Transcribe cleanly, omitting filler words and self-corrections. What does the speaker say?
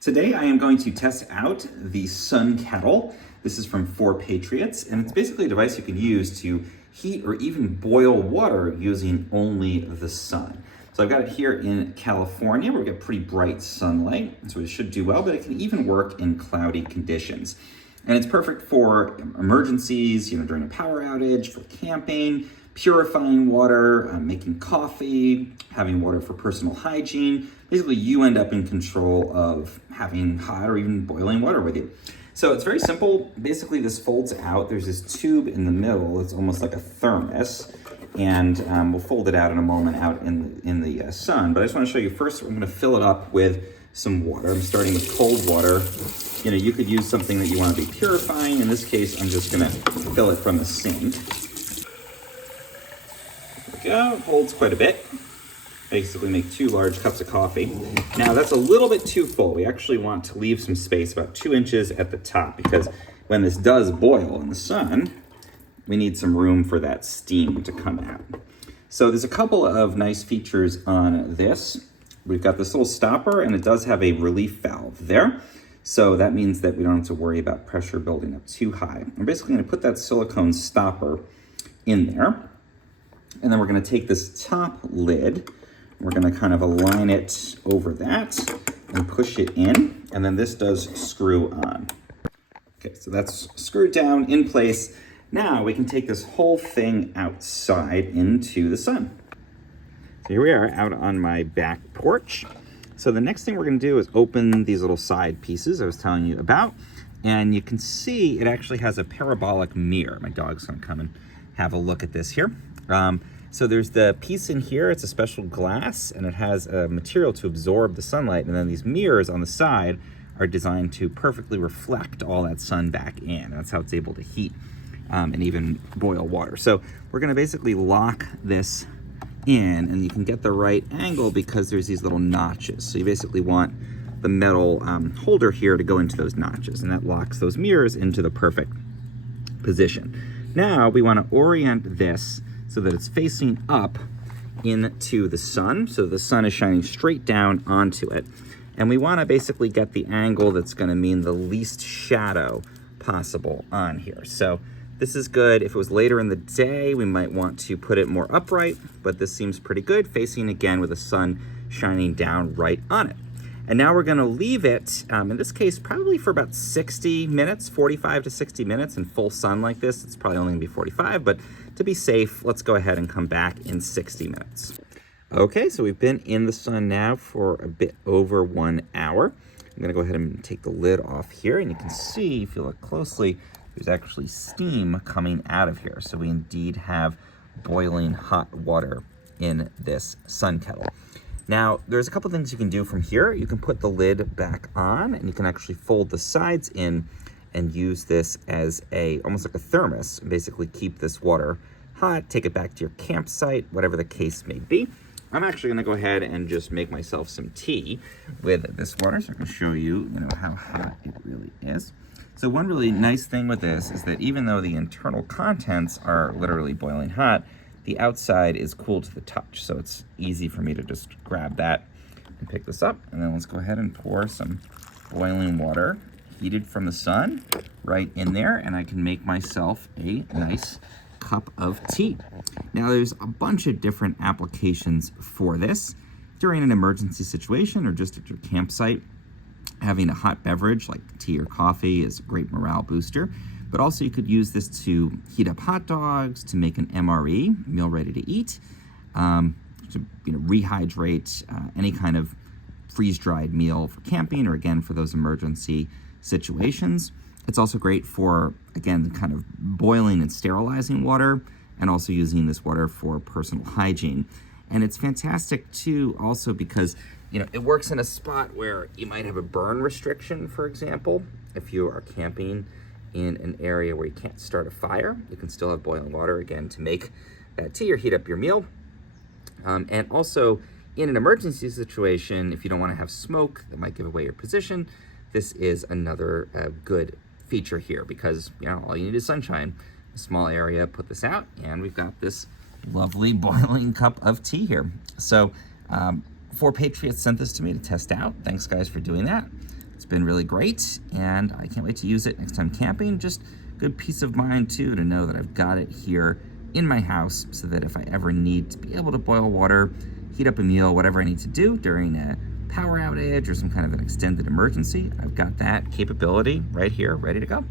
Today I am going to test out the Sunkettle. This is from 4Patriots, and it's basically a device you can use to heat or even boil water using only the sun. So I've got it here in California where we get pretty bright sunlight, so it should do well, but it can even work in cloudy conditions. And it's perfect for emergencies, during a power outage, for camping, purifying water, making coffee, having water for personal hygiene. Basically, you end up in control of having hot or even boiling water with you. So it's very simple. Basically, this folds out. There's this tube in the middle. It's almost like a thermos. And we'll fold it out in a moment out in the sun. But I just want to show you first, I'm going to fill it up with some water. I'm starting with cold water. You could use something that you want to be purifying. In this case, I'm just going to fill it from the sink. There we go. It holds quite a bit. Basically make 2 large cups of coffee. Now that's a little bit too full. We actually want to leave some space, about 2 inches at the top, because when this does boil in the sun, we need some room for that steam to come out. So there's a couple of nice features on this. We've got this little stopper, and it does have a relief valve there. So that means that we don't have to worry about pressure building up too high. I'm basically going to put that silicone stopper in there. And then we're going to take this top lid. We're going to kind of align it over that and push it in. And then this does screw on. Okay, so that's screwed down in place. Now we can take this whole thing outside into the sun. So here we are out on my back porch. So the next thing we're going to do is open these little side pieces I was telling you about. And you can see it actually has a parabolic mirror. My dog's going to come and have a look at this here. So there's the piece in here, it's a special glass, and it has a material to absorb the sunlight, and then these mirrors on the side are designed to perfectly reflect all that sun back in. That's how it's able to heat and even boil water. So we're gonna basically lock this in, and you can get the right angle because there's these little notches. So you basically want the metal holder here to go into those notches, and that locks those mirrors into the perfect position. Now we wanna orient this so that it's facing up into the sun. So the sun is shining straight down onto it. And we wanna basically get the angle that's gonna mean the least shadow possible on here. So this is good. If it was later in the day, we might want to put it more upright, but this seems pretty good, facing again with the sun shining down right on it. And now we're gonna leave it, in this case, probably for about 60 minutes, 45 to 60 minutes in full sun like this. It's probably only gonna be 45, but to be safe, let's go ahead and come back in 60 minutes. Okay, so we've been in the sun now for a bit over 1 hour. I'm gonna go ahead and take the lid off here, and you can see, if you look closely, there's actually steam coming out of here. So we indeed have boiling hot water in this Sunkettle. Now, there's a couple things you can do from here. You can put the lid back on, and you can actually fold the sides in and use this as almost like a thermos, and basically keep this water hot, take it back to your campsite, whatever the case may be. I'm actually gonna go ahead and just make myself some tea with this water, so I can show you, how hot it really is. So one really nice thing with this is that even though the internal contents are literally boiling hot, the outside is cool to the touch. So it's easy for me to just grab that and pick this up. And then let's go ahead and pour some boiling water, heated from the sun, right in there. And I can make myself a nice cup of tea. Now there's a bunch of different applications for this. During an emergency situation or just at your campsite, having a hot beverage like tea or coffee is a great morale booster. But also you could use this to heat up hot dogs, to make an MRE, meal ready to eat, to rehydrate any kind of freeze-dried meal for camping or again for those emergency situations. It's also great for, again, kind of boiling and sterilizing water, and also using this water for personal hygiene. And it's fantastic too also because it works in a spot where you might have a burn restriction, for example. If you are camping in an area where you can't start a fire, you can still have boiling water again to make that tea or heat up your meal. And also in an emergency situation, if you don't want to have smoke that might give away your position, this is another good feature here because all you need is sunshine. A small area, put this out, and we've got this lovely boiling cup of tea here. So 4Patriots sent this to me to test out. Thanks guys for doing that. It's been really great, and I can't wait to use it next time camping. Just good peace of mind, too, to know that I've got it here in my house so that if I ever need to be able to boil water, heat up a meal, whatever I need to do during a power outage or some kind of an extended emergency, I've got that capability right here, ready to go.